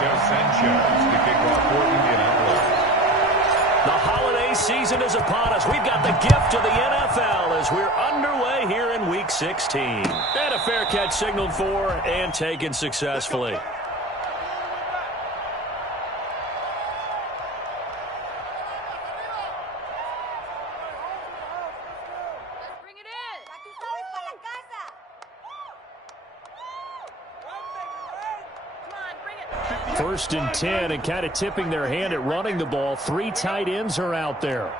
Sanchez to kick off for Indianapolis. The holiday season is upon us. We've got the gift of the NFL as we're underway here in Week 16. And a fair catch signaled for and taken successfully. First and 10, and kind of tipping their hand at running the ball. 3 tight ends are out there.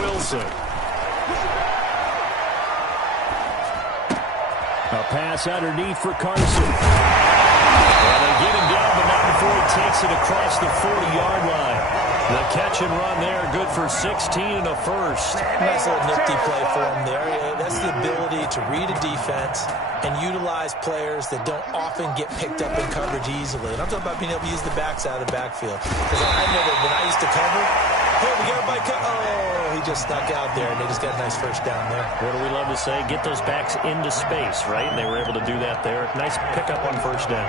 Wilson. A pass underneath for Carson. Well, they get him down, but not before he takes it across the 40-yard line. The catch and run there, good for 16 and a first. Nice little nifty play for him there. That's the ability to read a defense and utilize players that don't often get picked up in coverage easily. And I'm talking about being able to use the backs out of the backfield. Because I know that when I used to cover, hey, we got everybody he just snuck out there, and they just got a nice first down there. What do we love to say? Get those backs into space, right? And they were able to do that there. Nice pickup on first down.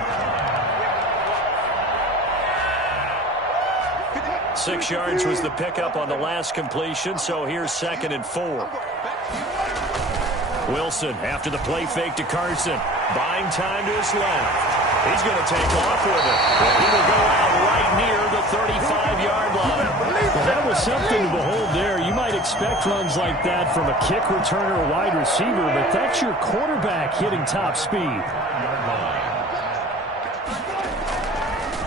6 yards was the pickup on the last completion, so here's 2nd and 4. Wilson after the play fake to Carson. Buying time to his left. He's going to take off with it. He will go out right near the 35-yard line. Well, that was something to behold there. You might expect runs like that from a kick returner or wide receiver, but that's your quarterback hitting top speed.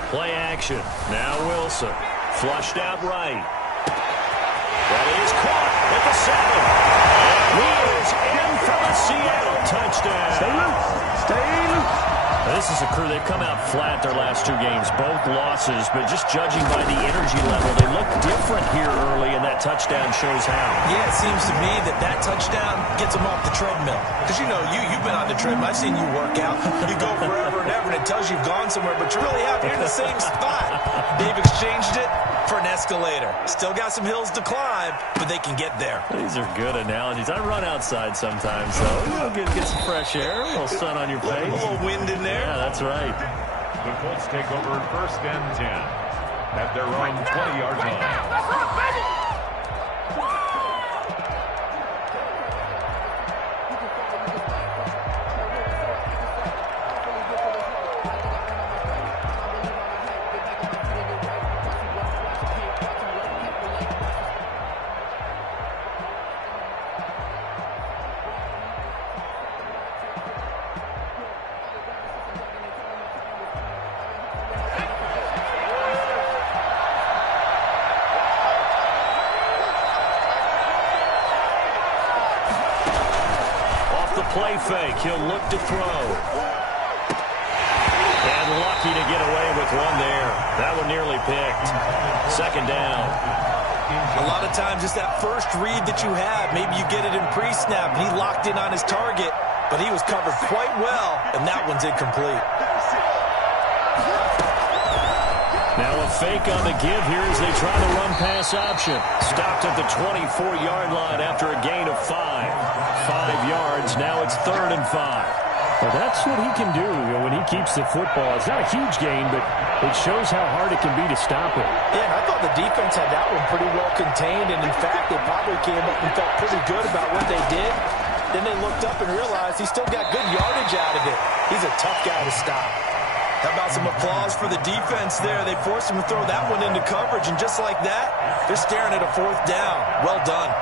Play action. Now Wilson. Flushed out right. That is caught at the 7. He is in for the Seattle touchdown. Stay loose. Stay loose. This is a crew. They've come out flat their last 2 games, both losses, but just judging by the energy level, they look different here early, and that touchdown shows how. Yeah, it seems to me that touchdown gets them off the treadmill. Because, you've been on the treadmill. I've seen you work out. You go forever and ever, and it tells you you've gone somewhere, but you really have. You're in the same spot. They've exchanged it for an escalator. Still got some hills to climb, but they can get there. These are good analogies. I run outside sometimes, so get some fresh air, a little sun on your face. A little wind in there. Yeah, that's right. The Colts take over 1st and 10 at their own 20-yard line. Play fake. He'll look to throw. And lucky to get away with one there. That one nearly picked. 2nd down. A lot of times it's that first read that you have. Maybe you get it in pre-snap, and he locked in on his target, but he was covered quite well, and that one's incomplete. Now a fake on the give here as they try the run-pass option. Stopped at the 24-yard line after a gain of 5. 5 yards. Now it's 3rd and 5. Well, that's what he can do when he keeps the football. It's not a huge gain, but it shows how hard it can be to stop it. Yeah, and I thought the defense had that one pretty well contained, and in fact, they probably came up and felt pretty good about what they did. Then they looked up and realized he still got good yardage out of it. He's a tough guy to stop. How about some applause for the defense there? They forced him to throw that one into coverage, and just like that, they're staring at a 4th down. Well done.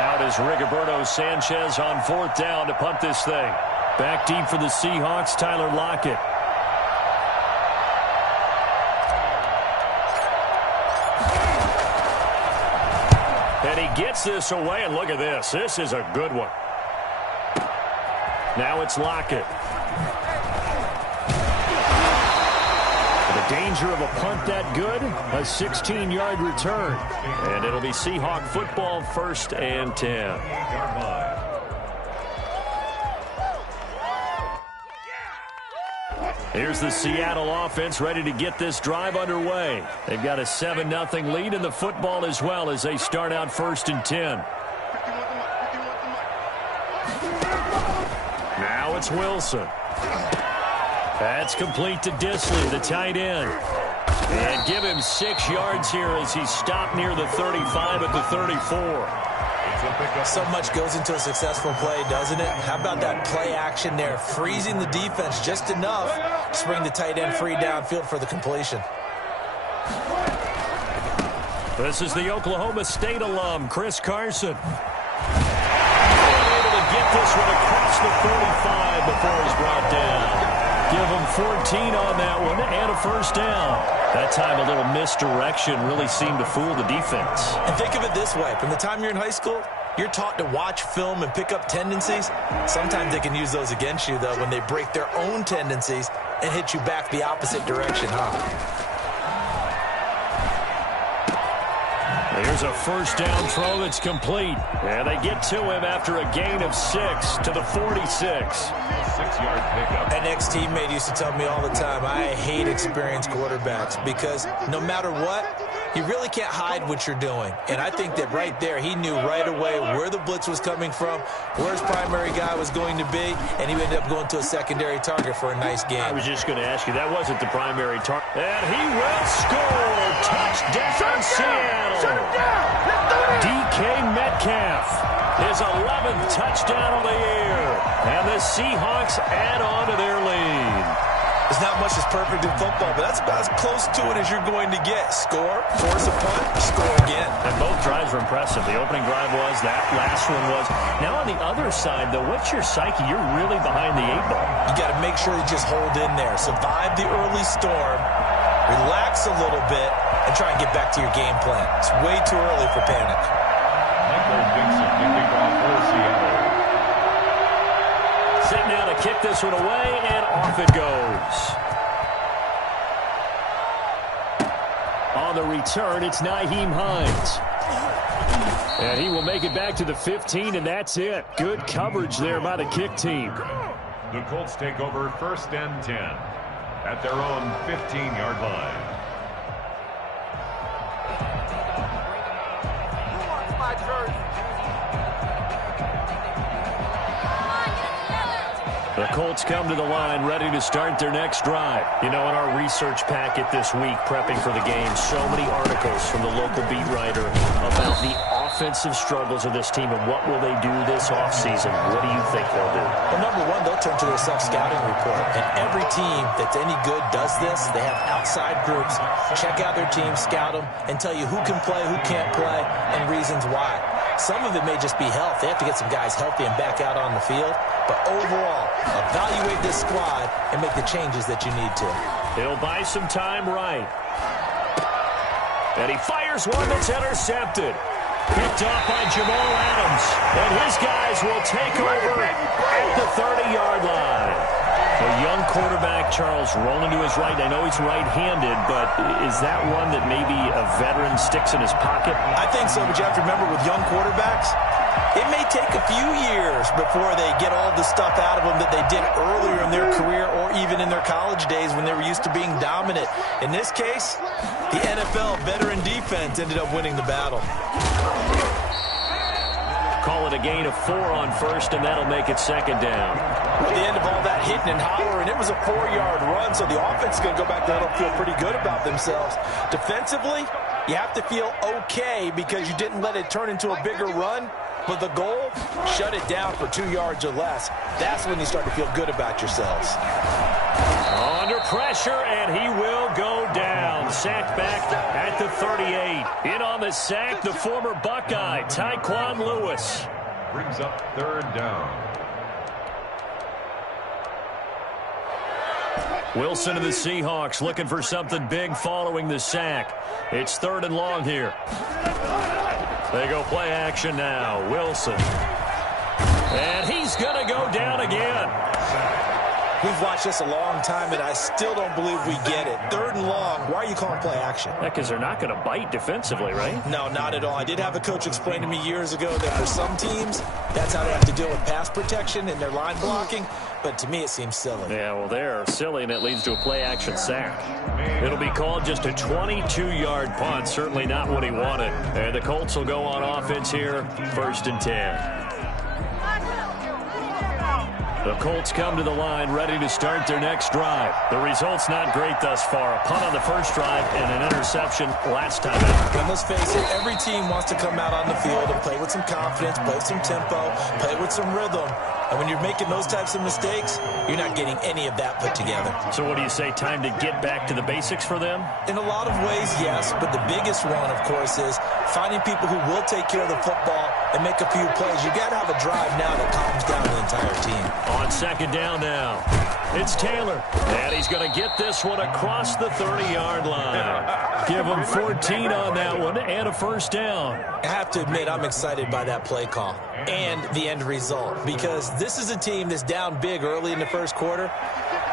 Out is Rigoberto Sanchez on 4th down to punt this thing. Back deep for the Seahawks, Tyler Lockett. And he gets this away, and look at this. This is a good one. Now it's Lockett. The danger of a punt that good, a 16-yard return. And it'll be Seahawk football, 1st and 10. Here's the Seattle offense ready to get this drive underway. They've got a 7-0 lead in the football as well as they start out 1st and 10. Now it's Wilson. That's complete to Disley, the tight end. And give him 6 yards here as he's stopped near the 35 at the 34. So much goes into a successful play, doesn't it? How about that play action there, freezing the defense just enough to bring the tight end free downfield for the completion. This is the Oklahoma State alum, Chris Carson. Able to get this one across the 45 before he's brought down. Give him 14 on that one and a first down. That time a little misdirection really seemed to fool the defense. And think of it this way. From the time you're in high school, you're taught to watch film and pick up tendencies. Sometimes they can use those against you, though, when they break their own tendencies and hit you back the opposite direction, huh? Here's a first down throw that's complete. And they get to him after a gain of 6 to the 46. 6-yard pickup. An ex-teammate used to tell me all the time, I hate experienced quarterbacks because no matter what, you really can't hide what you're doing. And I think that right there, he knew right away where the blitz was coming from, where his primary guy was going to be, and he ended up going to a secondary target for a nice game. I was just going to ask you, that wasn't the primary target. And he will score! Touchdown, Seattle! DK Metcalf, his 11th touchdown of the year. And the Seahawks add on to their lead. There's not much that's perfect in football, but that's about as close to it as you're going to get. Score, force a punt, score again. And both drives were impressive. The opening drive was, that last one was. Now on the other side, though, what's your psyche? You're really behind the 8-ball. You got to make sure you just hold in there. Survive the early storm, relax a little bit, and try and get back to your game plan. It's way too early for panic. Michael Dixon kicking off for Seattle. Sitting down to kick this one away, and off it goes. On the return, it's Nyheim Hines. And he will make it back to the 15, and that's it. Good coverage there by the kick team. The Colts take over 1st and 10 at their own 15-yard line. The Colts come to the line ready to start their next drive. You know, in our research packet this week, prepping for the game, so many articles from the local beat writer about the offensive struggles of this team and what will they do this offseason. What do you think they'll do? Well, number one, they'll turn to their self-scouting report. And every team that's any good does this. They have outside groups. Check out their team, scout them, and tell you who can play, who can't play, and reasons why. Some of it may just be health. They have to get some guys healthy and back out on the field. But overall, evaluate this squad and make the changes that you need to. He'll buy some time right. And he fires one that's intercepted. Picked off by Jamal Adams. And his guys will take over at the 30-yard line. A young quarterback, Charles, rolling to his right. I know he's right-handed, but is that one that maybe a veteran sticks in his pocket? I think so, but you have to remember with young quarterbacks, it may take a few years before they get all the stuff out of them that they did earlier in their career or even in their college days when they were used to being dominant. In this case, the NFL veteran defense ended up winning the battle. Call it a gain of 4 on first, and that'll make it second down. At the end of all that hitting and hollering, it was a 4-yard run, so the offense is going to go back there and feel pretty good about themselves. Defensively, you have to feel okay because you didn't let it turn into a bigger run. But the goal, shut it down for 2 yards or less. That's when you start to feel good about yourselves. Under pressure, and he will go down. Sacked back at the 38. In on the sack, the former Buckeye, Tyquan Lewis. Brings up 3rd down. Wilson of the Seahawks looking for something big following the sack. It's 3rd and long here. They go play action now. Wilson. And he's going to go down again. We've watched this a long time, and I still don't believe we get it. 3rd and long. Why are you calling play action? Because they're not going to bite defensively, right? No, not at all. I did have a coach explain to me years ago that for some teams, that's how they have to deal with pass protection and their line blocking. But to me, it seems silly. Yeah, well, they're silly, and it leads to a play-action sack. It'll be called just a 22-yard punt. Certainly not what he wanted. And the Colts will go on offense here, 1st and 10. The Colts come to the line ready to start their next drive. The result's not great thus far. A punt on the first drive and an interception last time out. And let's face it, every team wants to come out on the field and play with some confidence, play with some tempo, play with some rhythm. And when you're making those types of mistakes, you're not getting any of that put together. So what do you say, time to get back to the basics for them? In a lot of ways, yes. But the biggest one, of course, is finding people who will take care of the football and make a few plays. You got to have a drive now that calms down the entire team. On second down now, it's Taylor. And he's going to get this one across the 30-yard line. Give him 14 on that one and a first down. I have to admit, I'm excited by that play call and the end result, because this is a team that's down big early in the first quarter,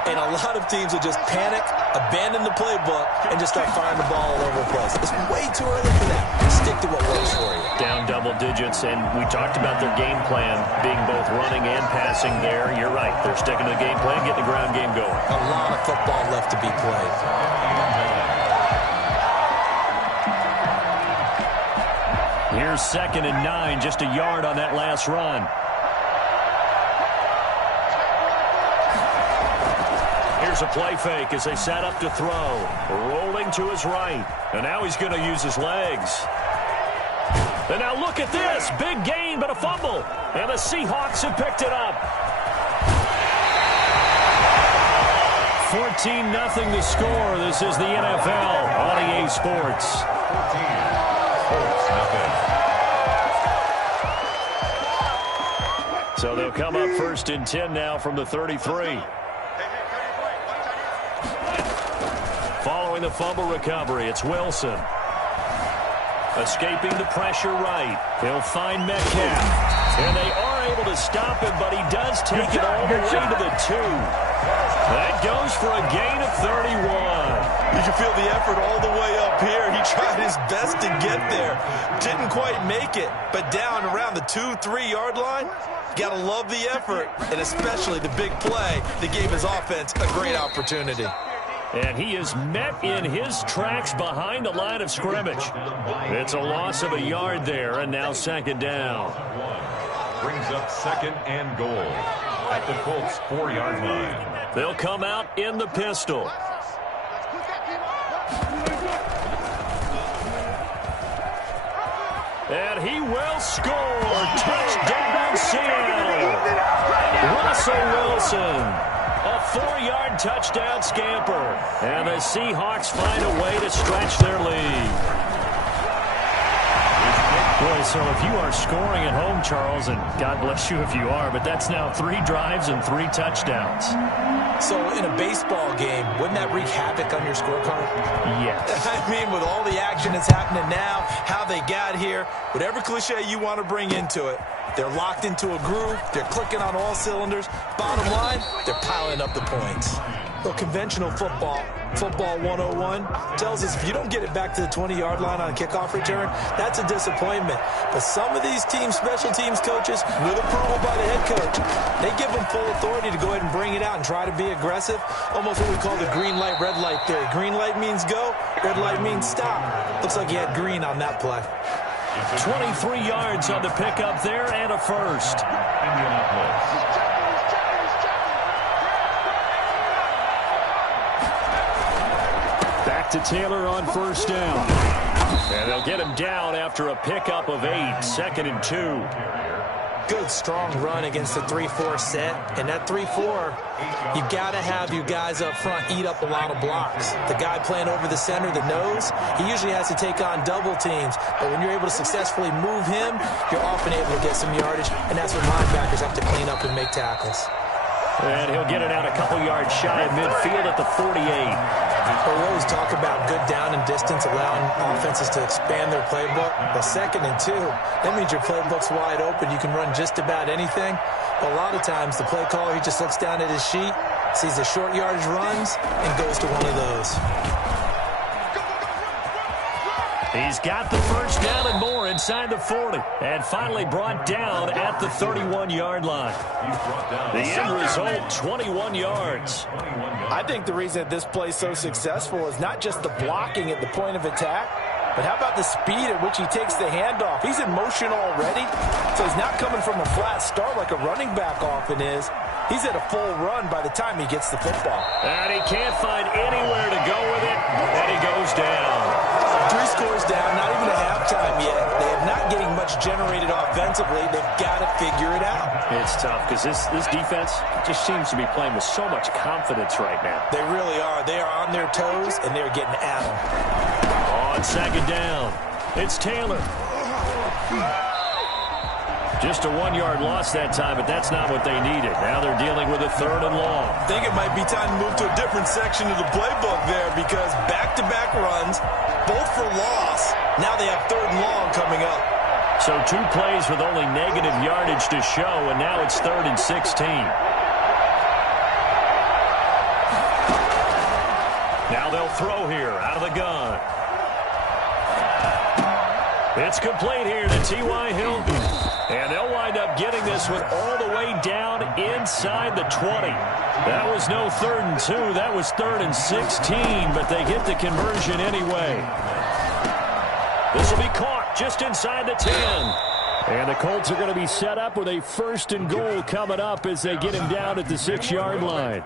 and a lot of teams will just panic, abandon the playbook, and just start firing the ball all over the place. It's way too early for that. Stick to what works for you. Down double digits, and we talked about their game plan being both running and passing there. You're right. They're sticking to the game plan, getting the ground game going. A lot of football left to be played. Here's 2nd and 9, just a yard on that last run. Here's a play fake as they set up to throw. Rolling to his right. And now he's going to use his legs. And now look at this. Big gain, but a fumble. And the Seahawks have picked it up. 14-0 the score. This is the NFL on EA Sports. 14-0. So they'll come up 1st and 10 now from the 33. Following the fumble recovery, it's Wilson. Escaping the pressure right. He'll find Metcalf. And they are able to stop him, but he does take it all the way to the 2. That goes for a gain of 31. You can feel the effort all the way up here. He tried his best to get there. Didn't quite make it, but down around the 2-3 yard line, got to love the effort, and especially the big play that gave his offense a great opportunity. And he is met in his tracks behind the line of scrimmage. It's a loss of a yard there, and now 2nd down. Brings up 2nd and goal at the Colts 4-yard line. They'll come out in the pistol. And he will score. Touchdown, Seattle. Russell Wilson. A 4-yard touchdown scamper. And the Seahawks find a way to stretch their lead. Boy, so if you are scoring at home, Charles, and God bless you if you are, but that's now 3 drives and 3 touchdowns. So in a baseball game, wouldn't that wreak havoc on your scorecard? Yes. I mean, with all the action that's happening now, how they got here, whatever cliche you want to bring into it, they're locked into a groove, they're clicking on all cylinders. Bottom line, they're piling up the points. So conventional football 101, tells us if you don't get it back to the 20-yard line on a kickoff return, that's a disappointment. But some of these special teams coaches, with approval by the head coach, they give them full authority to go ahead and bring it out and try to be aggressive. Almost what we call the green light, red light theory. Green light means go, red light means stop. Looks like he had green on that play. 23 yards on the pickup there and a first. Back to Taylor on 1st down. And they'll get him down after a pickup of 8, 2nd and 2. Good, strong run against the 3-4 set. And that 3-4, you've got to have your guys up front eat up a lot of blocks. The guy playing over the center, the nose, he usually has to take on double teams. But when you're able to successfully move him, you're often able to get some yardage. And that's when linebackers have to clean up and make tackles. And he'll get it out a couple yards shy of midfield at the 48. Well, we always talk about good down and distance, allowing offenses to expand their playbook. Well, 2nd and 2, that means your playbook's wide open. You can run just about anything. But a lot of times, the play caller, he just looks down at his sheet, sees the short yardage runs, and goes to one of those. He's got the first down and more inside the 40. And finally brought down at the 31-yard line. The end result, 21 yards. I think the reason that this play is so successful is not just the blocking at the point of attack, but how about the speed at which he takes the handoff? He's in motion already, so he's not coming from a flat start like a running back often is. He's at a full run by the time he gets the football. And he can't find anywhere to go with it, and he goes down. 3 scores down, not even a halftime yet. They are not getting much generated offensively. They've got to figure it out. It's tough because this defense just seems to be playing with so much confidence right now. They really are. They are on their toes, and they're getting at them. On second down, it's Taylor. Just a 1-yard loss that time, but that's not what they needed. Now they're dealing with a 3rd and long. I think it might be time to move to a different section of the playbook there because back-to-back runs, both for loss. Now they have 3rd and long coming up. So 2 plays with only negative yardage to show, and now it's 3rd and 16. Now they'll throw here out of the gun. It's complete here to T.Y. Hilton. And they'll wind up getting this one all the way down inside the 20. That was no 3rd and 2. That was 3rd and 16, but they get the conversion anyway. This will be caught just inside the 10. And the Colts are going to be set up with a 1st and goal coming up as they get him down at the 6-yard line.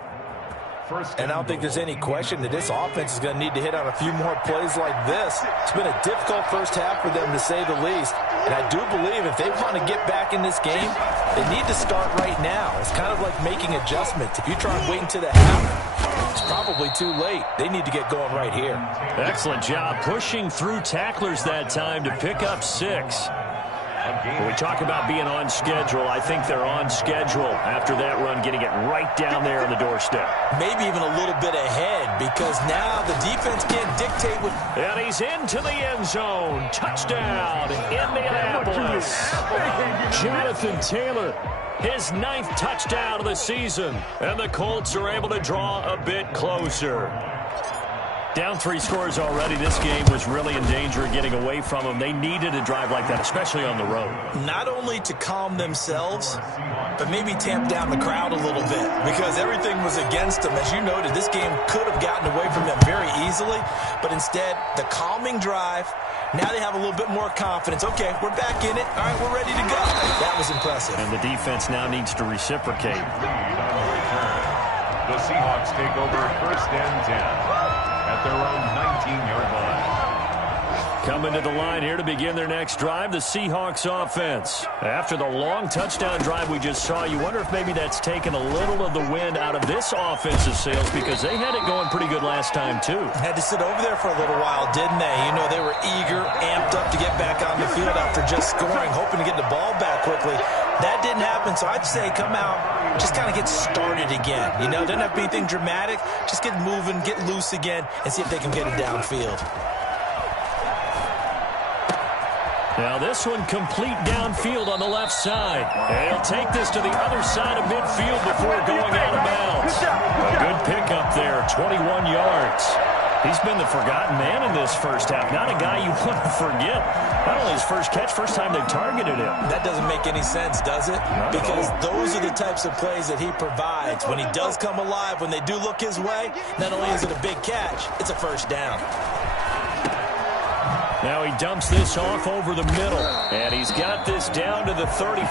And I don't think there's any question that this offense is going to need to hit on a few more plays like this. It's been a difficult first half for them, to say the least. And I do believe if they want to get back in this game, they need to start right now. It's kind of like making adjustments. If you try and wait until the half, it's probably too late. They need to get going right here. Excellent job pushing through tacklers that time to pick up 6. When we talk about being on schedule, I think they're on schedule after that run, getting it right down there on the doorstep. Maybe even a little bit ahead because now the defense can't dictate what... And he's into the end zone. Touchdown, Indianapolis. Jonathan Taylor, his 9th touchdown of the season. And the Colts are able to draw a bit closer. Down 3 scores already. This game was really in danger of getting away from them. They needed a drive like that, especially on the road. Not only to calm themselves, but maybe tamp down the crowd a little bit because everything was against them. As you noted, this game could have gotten away from them very easily, but instead, the calming drive, now they have a little bit more confidence. Okay, we're back in it. All right, we're ready to go. That was impressive. And the defense now needs to reciprocate. The Seahawks take over 1st and 10. At their own 19-yard line. Coming to the line here to begin their next drive, the Seahawks offense. After the long touchdown drive we just saw, you wonder if maybe that's taken a little of the wind out of this offensive sails because they had it going pretty good last time, too. Had to sit over there for a little while, didn't they? You know, they were eager, amped up to get back on the field after just scoring, hoping to get the ball back quickly. That didn't happen, so I'd say come out, just kind of get started again. You know, doesn't have to be anything dramatic. Just get moving, get loose again, and see if they can get it downfield. Now this one complete downfield on the left side. And he'll take this to the other side of midfield before going out of bounds. A good pickup there, 21 yards. He's been the forgotten man in this first half. Not a guy you want to forget. Not only his first catch, first time they targeted him. That doesn't make any sense, does it? Because those are the types of plays that he provides. When he does come alive, when they do look his way, not only is it a big catch, it's a first down. Now he dumps this off over the middle, and he's got this down to the 35.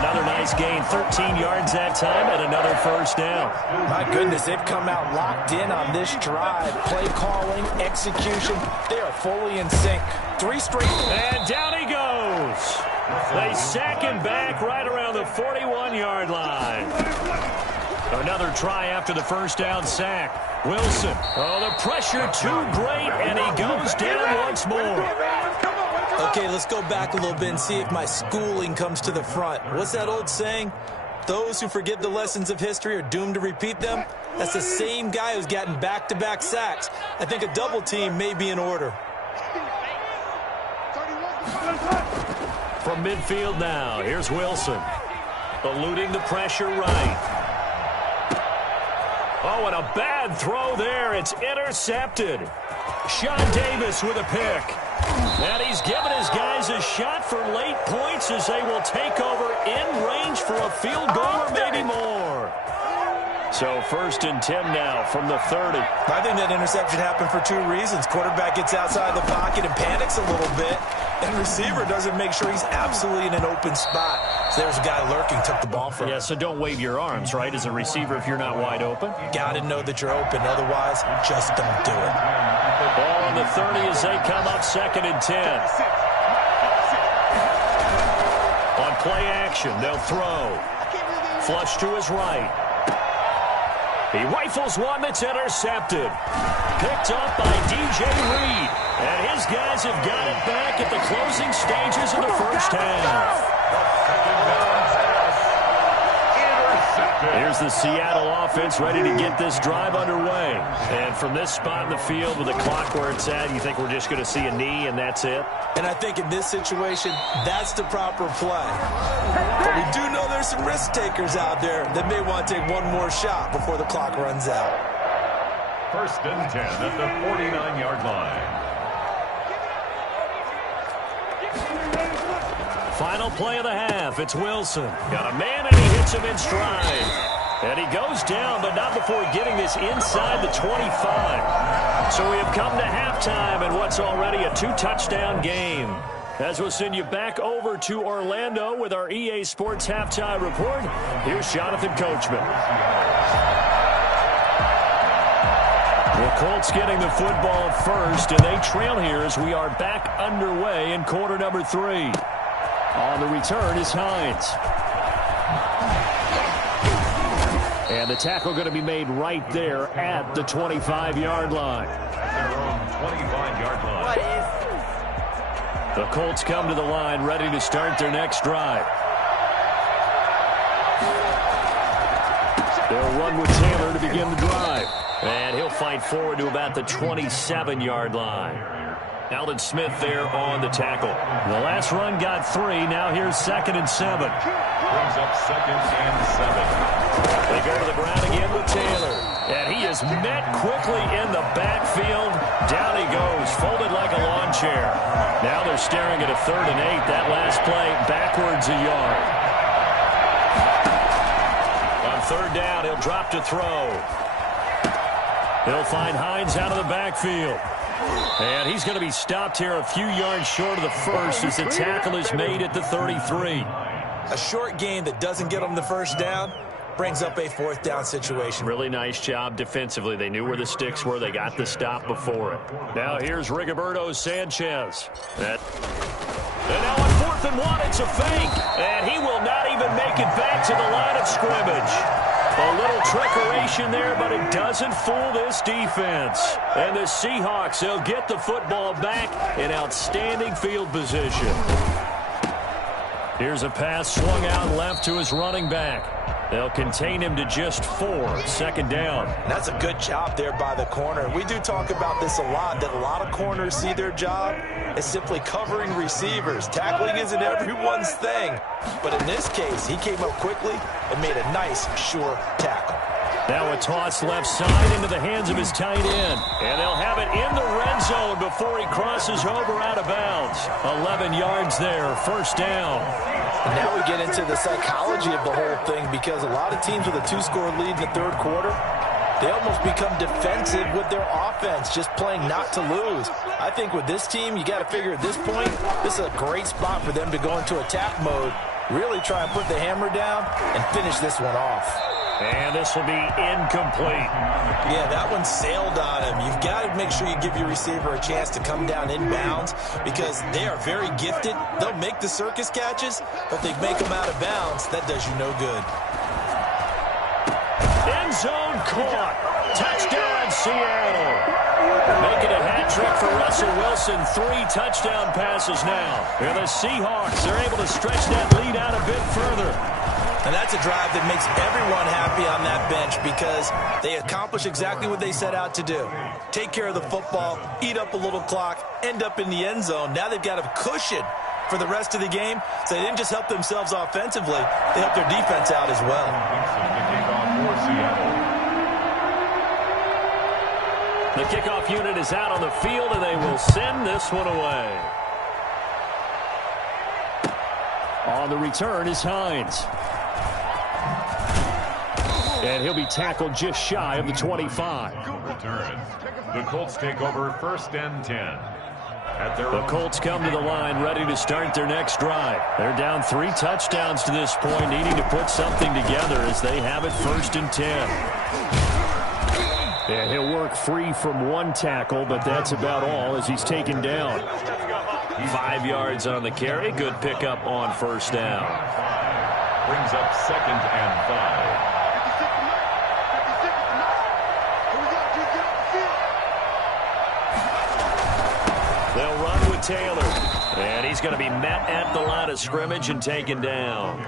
Another nice gain, 13 yards that time, and another first down. My goodness, they've come out locked in on this drive. Play calling, execution, they are fully in sync. 3 straight. And down he goes. They sack him back right around the 41-yard line. Another try after the first down sack. Wilson. Oh, the pressure too great, and he goes down once more. Okay, let's go back a little bit and see if my schooling comes to the front. What's that old saying? Those who forget the lessons of history are doomed to repeat them. That's the same guy who's gotten back-to-back sacks. I think a double team may be in order. From midfield now, here's Wilson. Eluding the pressure right. Oh, and a bad throw there. It's intercepted. Sean Davis with a pick. And he's given his guys a shot for late points as they will take over in range for a field goal or maybe more. So 1st and 10 now from the 30. I think that interception happened for 2 reasons. Quarterback gets outside the pocket and panics a little bit, and receiver doesn't make sure he's absolutely in an open spot. So there's a guy lurking, took the ball from him. Yeah, so don't wave your arms, right, as a receiver if you're not wide open. Got to know that you're open. Otherwise, just don't do it. Ball on the 30 as they come up 2nd and 10. On play action, they'll throw. Flush to his right. He rifles one that's intercepted. Picked up by DJ Reed. And his guys have got it back at the closing stages of the first half. Here's the Seattle offense ready to get this drive underway. And from this spot in the field with the clock where it's at, you think we're just going to see a knee and that's it? And I think in this situation, that's the proper play. But we do know there's some risk takers out there that may want to take one more shot before the clock runs out. 1st and 10 at the 49-yard line. Final play of the half. It's Wilson. Got a man, and he hits him in stride. And he goes down, but not before getting this inside the 25. So we have come to halftime in what's already a 2-touchdown game. As we'll send you back over to Orlando with our EA Sports Halftime Report, here's Jonathan Coachman. The Colts getting the football first, and they trail here as we are back underway in quarter number 3. On the return is Hines. And the tackle going to be made right there at the 25-yard line. Their own 25-yard line. The Colts come to the line ready to start their next drive. They'll run with Taylor to begin the drive. And he'll fight forward to about the 27-yard line. Aldon Smith there on the tackle. The last run got 3. Now here's 2nd and 7. Brings up 2nd and 7. They go to the ground again with Taylor. And he is met quickly in the backfield. Down he goes, folded like a lawn chair. Now they're staring at a 3rd and 8. That last play backwards a yard. On 3rd down, he'll drop to throw. He'll find Hines out of the backfield. And he's going to be stopped here a few yards short of the first as the tackle is made at the 33. A short gain that doesn't get them the first down brings up a 4th down situation. Really nice job defensively. They knew where the sticks were. They got the stop before it. Now here's Rigoberto Sanchez. And now on 4th and 1, it's a fake. And he will not even make it back to the line of scrimmage. A little trickeration there, but it doesn't fool this defense. And the Seahawks, they'll get the football back in outstanding field position. Here's a pass swung out left to his running back. They'll contain him to just 4. 2nd down. That's a good job there by the corner. We do talk about this a lot, that a lot of corners see their job as simply covering receivers. Tackling isn't everyone's thing. But in this case, he came up quickly and made a nice, sure tackle. Now a toss left side into the hands of his tight end. And they'll have it in the red zone before he crosses over out of bounds. 11 yards there, 1st down. And now we get into the psychology of the whole thing, because a lot of teams with a 2-score lead in the 3rd quarter, they almost become defensive with their offense, just playing not to lose. I think with this team, you got to figure at this point, this is a great spot for them to go into attack mode, really try and put the hammer down and finish this one off. And this will be incomplete. Yeah, that one sailed on him. You've got to make sure you give your receiver a chance to come down inbounds, because they are very gifted. They'll make the circus catches, but they make them out of bounds. That does you no good. End zone caught. Touchdown, Seattle. Making a hat trick for Russell Wilson. 3 touchdown passes now. And the Seahawks, they're able to stretch that lead out a bit further. And that's a drive that makes everyone happy on that bench, because they accomplish exactly what they set out to do. Take care of the football, eat up a little clock, end up in the end zone. Now they've got a cushion for the rest of the game, so they didn't just help themselves offensively, they helped their defense out as well. The kickoff unit is out on the field, and they will send this one away. On the return is Hines. And he'll be tackled just shy of the 25. Return. The Colts take over 1st and 10. The Colts come to the line ready to start their next drive. They're down 3 touchdowns to this point, needing to put something together as they have it 1st and 10. And he'll work free from 1 tackle, but that's about all as he's taken down. 5 yards on the carry. Good pickup on 1st down. Brings up 2nd and 5. They'll run with Taylor. And he's going to be met at the line of scrimmage and taken down.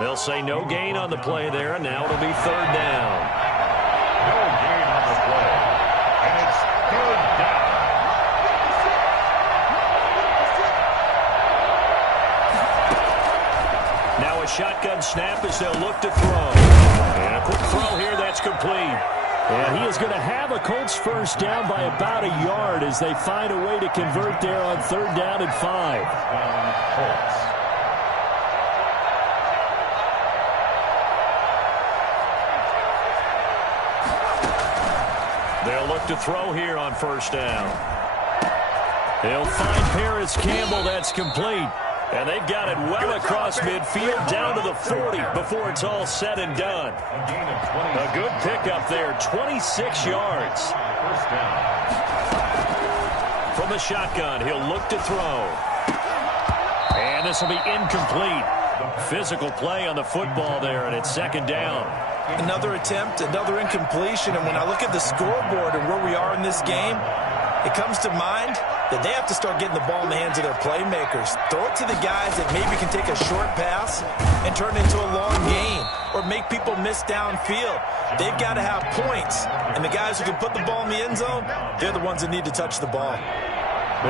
They'll say no gain on the play there, and now it'll be 3rd down. No gain on the play. And it's 3rd down. Now a shotgun snap as they'll look to throw. And a quick throw here that's complete. And he is going to have a Colts 1st down by about a yard as they find a way to convert there on 3rd down and 5. Colts. They'll look to throw here on 1st down. They'll find Paris Campbell. That's complete. And they've got it well across midfield down to the 40 before it's all said and done. A good pickup there, 26 yards. 1st down. From the shotgun, he'll look to throw. And this will be incomplete. Physical play on the football there, and it's 2nd down. Another attempt, another incompletion, and when I look at the scoreboard and where we are in this game, it comes to mind that they have to start getting the ball in the hands of their playmakers. Throw it to the guys that maybe can take a short pass and turn it into a long gain or make people miss downfield. They've got to have points, and the guys who can put the ball in the end zone, they're the ones that need to touch the ball.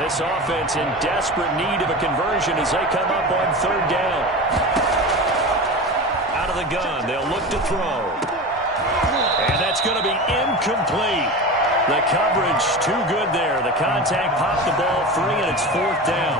This offense in desperate need of a conversion as they come up on 3rd down. Out of the gun, they'll look to throw. And that's going to be incomplete. The coverage too good there. The contact popped the ball free, and it's 4th down.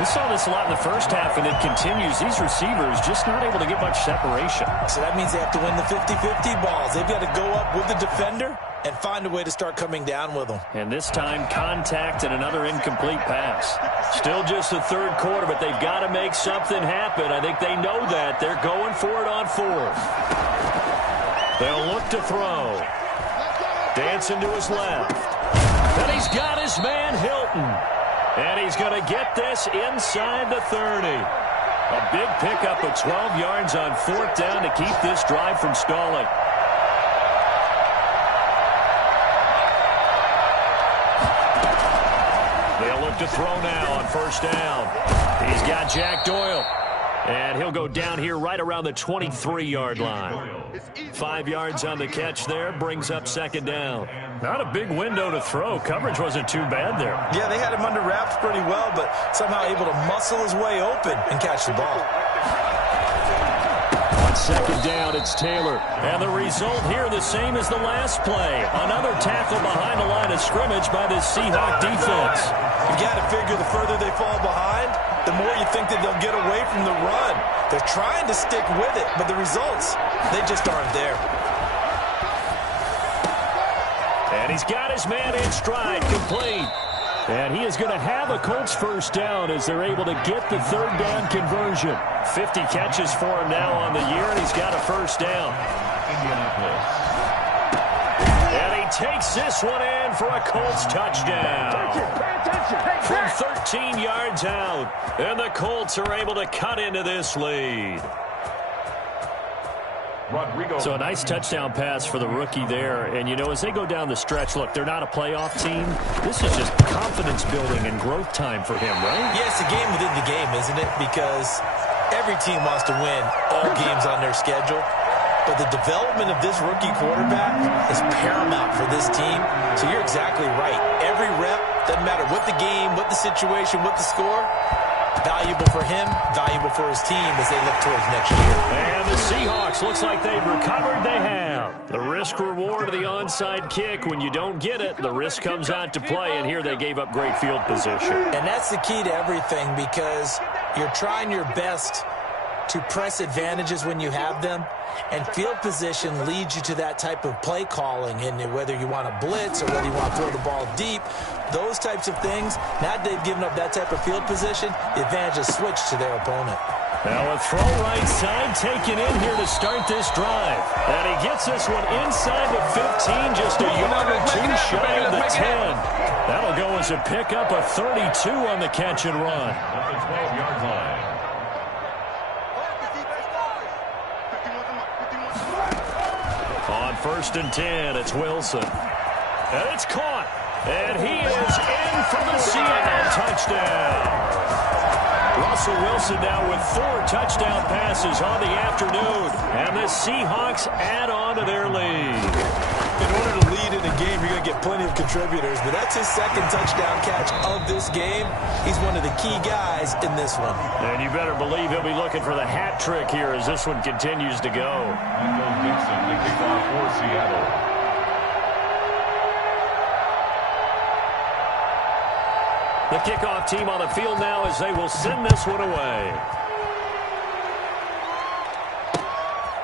We saw this a lot in the first half, and it continues. These receivers just not able to get much separation. So that means they have to win the 50-50 balls. They've got to go up with the defender and find a way to start coming down with them. And this time, contact and another incomplete pass. Still just the 3rd quarter, but they've got to make something happen. I think they know that. They're going for it on 4th. They'll look to throw. Dancing to his left. And he's got his man Hilton. And he's going to get this inside the 30. A big pickup of 12 yards on 4th down to keep this drive from stalling. They'll look to throw now on 1st down. He's got Jack Doyle. And he'll go down here right around the 23-yard line. 5 yards on the catch there, brings up 2nd down. Not a big window to throw. Coverage wasn't too bad there. Yeah, they had him under wraps pretty well, but somehow able to muscle his way open and catch the ball. On 2nd down, it's Taylor. And the result here the same as the last play. Another tackle behind the line of scrimmage by this Seahawk defense. You got to figure the further they fall behind, the more you think that they'll get away from the run. They're trying to stick with it, but the results, they just aren't there. And he's got his man in stride, complete. And he is going to have a Colts 1st down as they're able to get the 3rd down conversion. 50 catches for him now on the year, and he's got a 1st down. And he takes this one in for a Colts touchdown. From 13 yards out, and the Colts are able to cut into this lead. So a nice touchdown pass for the rookie there. And, you know, as they go down the stretch, look, they're not a playoff team. This is just confidence building and growth time for him, right? Yeah, it's a game within the game, isn't it? Because every team wants to win all games on their schedule. But the development of this rookie quarterback is paramount for this team. So you're exactly right. Every rep, doesn't matter what the game, what the situation, what the score, valuable for him, valuable for his team as they look towards next year. And the Seahawks, looks like they've recovered. They have. The risk-reward of the onside kick. When you don't get it, the risk comes out to play, and here they gave up great field position. And that's the key to everything because you're trying your best to press advantages when you have them, and field position leads you to that type of play calling. And whether you want to blitz or whether you want to throw the ball deep, those types of things, now that they've given up that type of field position, the advantage is switched to their opponent. Now a throw right side taken in here to start this drive. And he gets this one inside the 15, just a yard or two shy of the 10. That'll go as a pickup of 32 on the catch and run. At the 12-yard line. On 1st and 10, it's Wilson. And it's caught. And he is in for the Seattle touchdown. Russell Wilson now with 4 touchdown passes on the afternoon. And the Seahawks add on to their lead. In order to lead in a game, you're going to get plenty of contributors. But that's his second touchdown catch of this game. He's one of the key guys in this one. And you better believe he'll be looking for the hat trick here as this one continues to go. Michael Dixon to kick off for Seattle. The kickoff team on the field now as they will send this one away.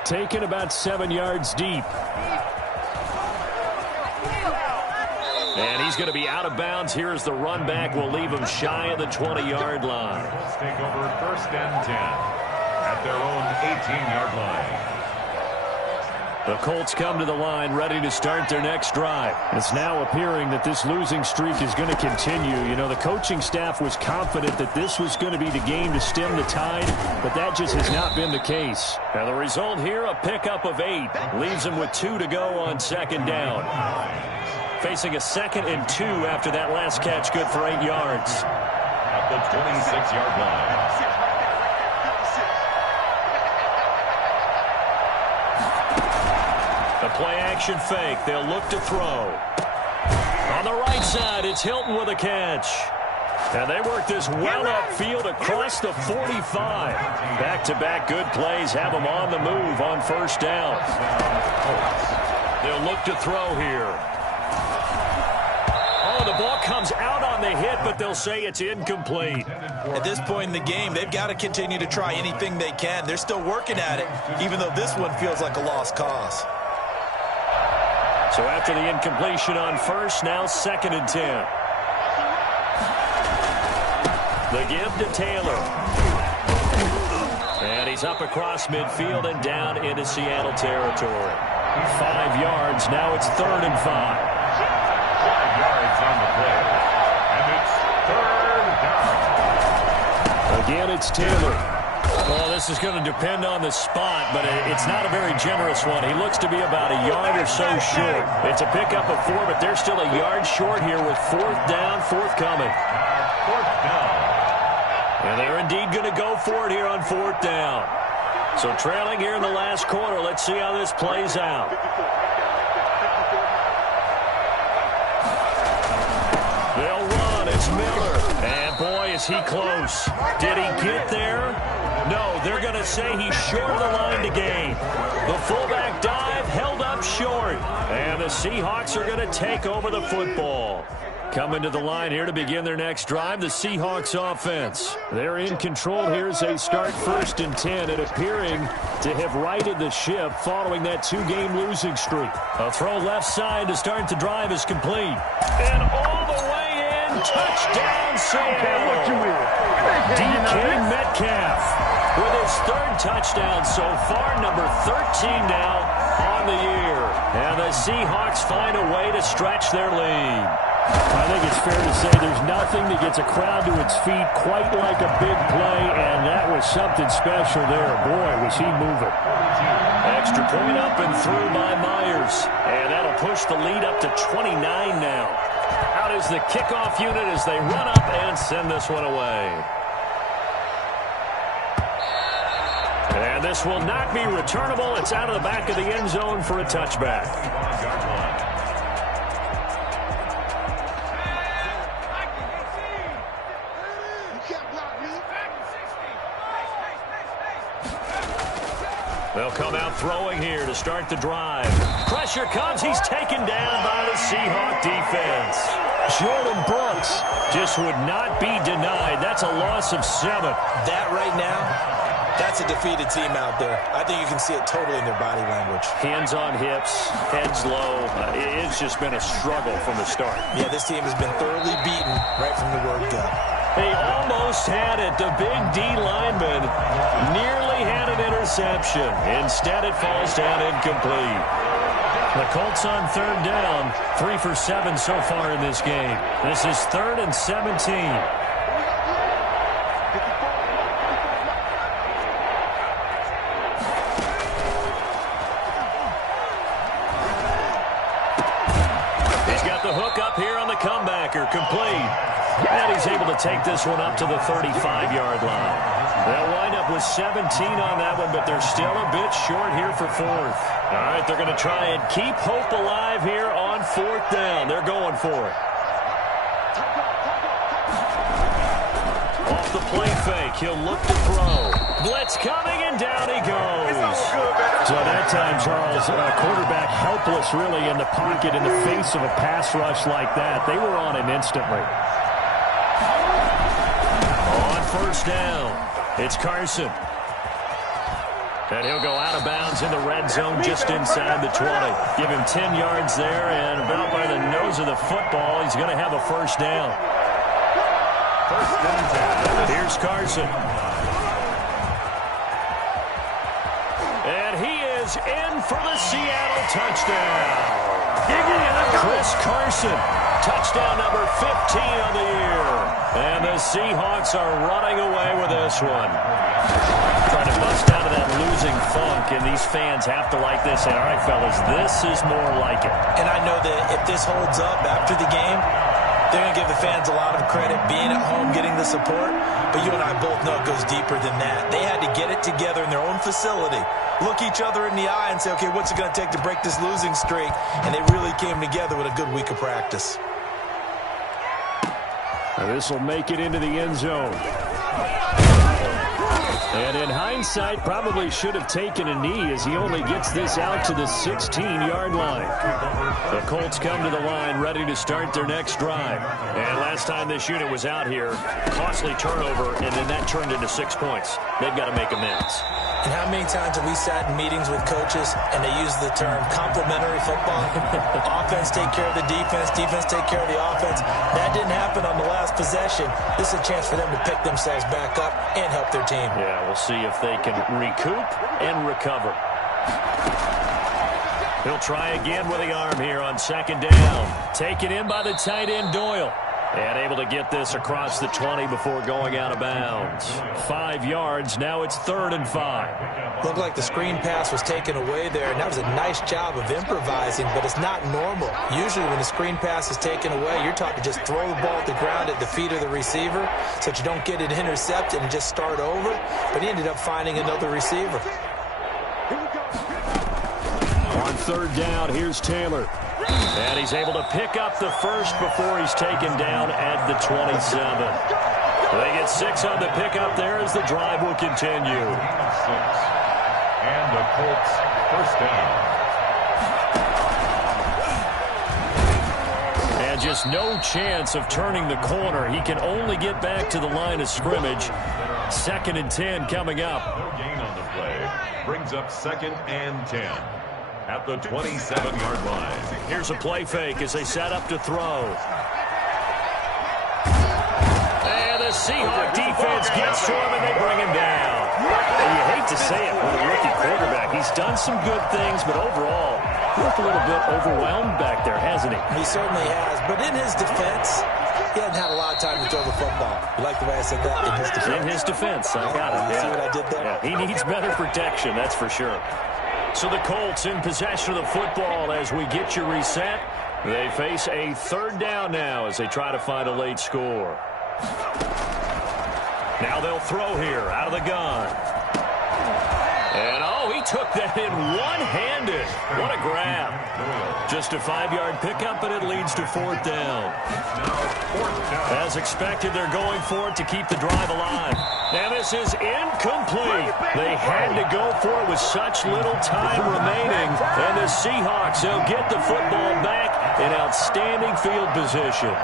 Taken about 7 yards deep. And he's going to be out of bounds. Here's the run back. Will leave him shy of the 20-yard line. Let's take over 1st and 10 at their own 18-yard line. The Colts come to the line ready to start their next drive. It's now appearing that this losing streak is going to continue. You know, the coaching staff was confident that this was going to be the game to stem the tide, but that just has not been the case. And the result here, a pickup of 8. Leaves them with 2 to go on 2nd down. Facing a 2nd and 2 after that last catch, good for 8 yards. At the 26-yard line. The play-action fake. They'll look to throw. On the right side, it's Hilton with a catch. And they work this well upfield across the 45. Back-to-back good plays have them on the move on 1st down. They'll look to throw here. Oh, the ball comes out on the hit, but they'll say it's incomplete. At this point in the game, they've got to continue to try anything they can. They're still working at it, even though this one feels like a lost cause. So after the incompletion on 1st, now 2nd and 10. The give to Taylor. And he's up across midfield and down into Seattle territory. 5 yards. Now it's 3rd and 5. 5 yards on the play. And it's 3rd down. Again, it's Taylor. Well, this is going to depend on the spot, but it's not a very generous one. He looks to be about a yard or so short. It's a pickup of 4, but they're still a yard short here with 4th down, forthcoming. 4th down. And they're indeed going to go for it here on 4th down. So trailing here in the last quarter. Let's see how this plays out. They'll run. It's Miller. And boy, is he close. Did he get there? No, they're going to say he's short of the line to gain. The fullback dive held up short. And the Seahawks are going to take over the football. Coming to the line here to begin their next drive, the Seahawks offense. They're in control here as they start 1st and 10 and appearing to have righted the ship following that 2-game losing streak. A throw left side to start the drive is complete. And all the way in, touchdown Seattle. DK Metcalf with his 3rd touchdown so far, number 13 now on the year. And the Seahawks find a way to stretch their lead. I think it's fair to say there's nothing that gets a crowd to its feet quite like a big play, and that was something special there. Boy, was he moving. Extra point up and through by Myers, and that'll push the lead up to 29 now. Out is the kickoff unit as they run up and send this one away. And this will not be returnable. It's out of the back of the end zone for a touchback. They'll come out throwing here to start the drive. Pressure comes. He's taken down by the Seahawk defense. Jordan Brooks just would not be denied. That's a loss of 7. That right now That's a defeated team out there. I think you can see it totally in their body language. Hands on hips, heads low. It's just been a struggle from the start. Yeah, this team has been thoroughly beaten right from the word go. They almost had it. The big D lineman nearly had an interception. Instead, it falls down incomplete. The Colts on third down, 3 for 7 so far in this game. This is 3rd and 17. Comebacker complete. And he's able to take this one up to the 35-yard line. They'll wind up with 17 on that one, but they're still a bit short here for 4th. All right, they're going to try and keep hope alive here on 4th down. They're going for it. Off the play fake, he'll look to throw. Blitz coming, and down he goes. So that time, Charles, quarterback helpless really in the pocket in the face of a pass rush like that. They were on him instantly. On 1st down, it's Carson. And he'll go out of bounds in the red zone just inside the 20. Give him 10 yards there, and about by the nose of the football, he's going to have a 1st down. 1st and 10. Here's Carson. And he is in for the Seattle touchdown. Chris Carson, touchdown number 15 on the year. And the Seahawks are running away with this one. Trying to bust out of that losing funk, and these fans have to like this. And, all right, fellas, this is more like it. And I know that if this holds up after the game, they're going to give the fans a lot of credit being at home, getting the support. But you and I both know it goes deeper than that. They had to get it together in their own facility, look each other in the eye and say, okay, what's it going to take to break this losing streak? And they really came together with a good week of practice. This will make it into the end zone. And in hindsight, probably should have taken a knee as he only gets this out to the 16-yard line. The Colts come to the line ready to start their next drive. And last time this unit was out here, costly turnover, and then that turned into 6 points. They've got to make amends. And how many times have we sat in meetings with coaches and they use the term complementary football? Offense take care of the defense, defense take care of the offense. That didn't happen on the last possession. This is a chance for them to pick themselves back up and help their team. Yeah, we'll see if they can recoup and recover. He'll try again with the arm here on 2nd down. Taken in by the tight end Doyle. And able to get this across the 20 before going out of bounds. 5 yards. Now it's 3rd and 5. Looked like the screen pass was taken away there, and that was a nice job of improvising, but it's not normal. Usually when the screen pass is taken away, you're taught to just throw the ball at the ground at the feet of the receiver so that you don't get it intercepted and just start over. But he ended up finding another receiver. On 3rd down, here's Taylor. And he's able to pick up the first before he's taken down at the 27. They get 6 on the pickup there as the drive will continue. 6. And the Colts 1st down. And just no chance of turning the corner. He can only get back to the line of scrimmage. 2nd and 10 coming up. No gain on the play. Brings up 2nd and 10. At the 27-yard line. Here's a play fake as they set up to throw. And the Seahawks defense gets to him and they bring him down. And you hate to say it with a rookie quarterback. He's done some good things, but overall, he looked a little bit overwhelmed back there, hasn't he? He certainly has. But in his defense, he hasn't had a lot of time to throw the football. You like the way I said that? In his defense. In his defense. I got it. You see what I did there? Yeah, he needs better protection, that's for sure. So the Colts in possession of the football as we get you reset. They face a 3rd down now as they try to find a late score. Now they'll throw here out of the gun. And, oh, he took that in one-handed. What a grab. Just a 5-yard pickup, and it leads to 4th down. As expected, they're going for it to keep the drive alive. And this is incomplete. They had to go for it with such little time remaining. And the Seahawks, they'll get the football back in outstanding field position.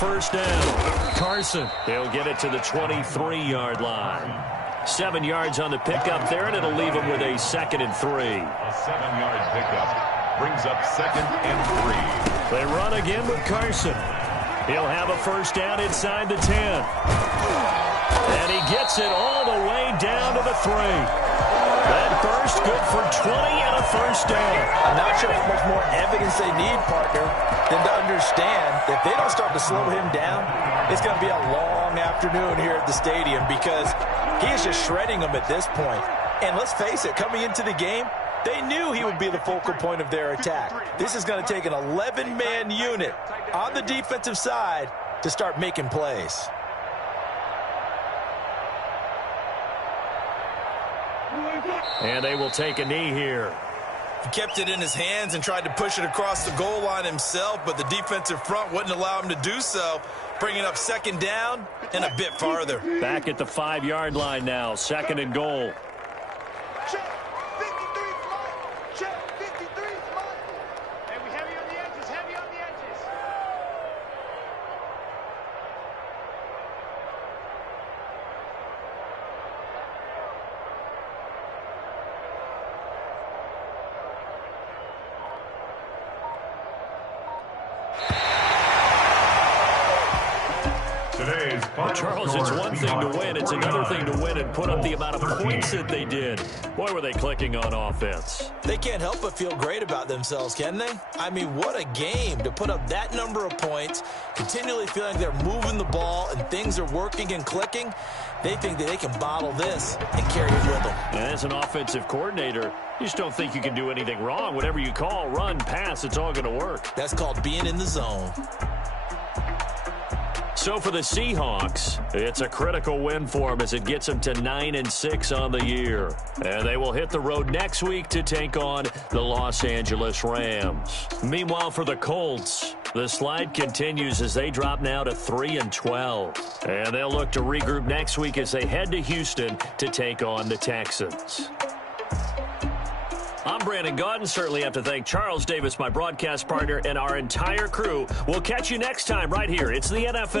first down. Carson, he'll get it to the 23-yard line. 7 yards on the pickup there, and it'll leave him with a 2nd and 3. A 7-yard pickup brings up 2nd and 3. They run again with Carson. He'll have a first down inside the 10. And he gets it all the way down to the 3. That burst good for 20 and a first down. I'm not sure how much more evidence they need, partner, than to understand that if they don't start to slow him down, it's going to be a long afternoon here at the stadium because he is just shredding them at this point. And let's face it, coming into the game, they knew he would be the focal point of their attack. This is going to take an 11-man unit on the defensive side to start making plays. And they will take a knee here. He kept it in his hands and tried to push it across the goal line himself, but the defensive front wouldn't allow him to do so, bringing up 2nd down and a bit farther. Back at the 5-yard line now, 2nd and goal. Check, 53 smart. Check, 53 smart. Hey, we heavy on the edges, heavy on the edges. Well, Charles, it's one thing to win. It's another thing to win and put up the amount of points that they did. Boy, were they clicking on offense. They can't help but feel great about themselves, can they? I mean, what a game to put up that number of points, continually feeling they're moving the ball and things are working and clicking. They think that they can bottle this and carry it with them. And as an offensive coordinator, you just don't think you can do anything wrong. Whatever you call, run, pass, it's all going to work. That's called being in the zone. So for the Seahawks, it's a critical win for them as it gets them to 9-6 on the year. And they will hit the road next week to take on the Los Angeles Rams. Meanwhile, for the Colts, the slide continues as they drop now to 3-12. And they'll look to regroup next week as they head to Houston to take on the Texans. I'm Brandon Gaudin. Certainly have to thank Charles Davis, my broadcast partner, and our entire crew. We'll catch you next time right here. It's the NFL.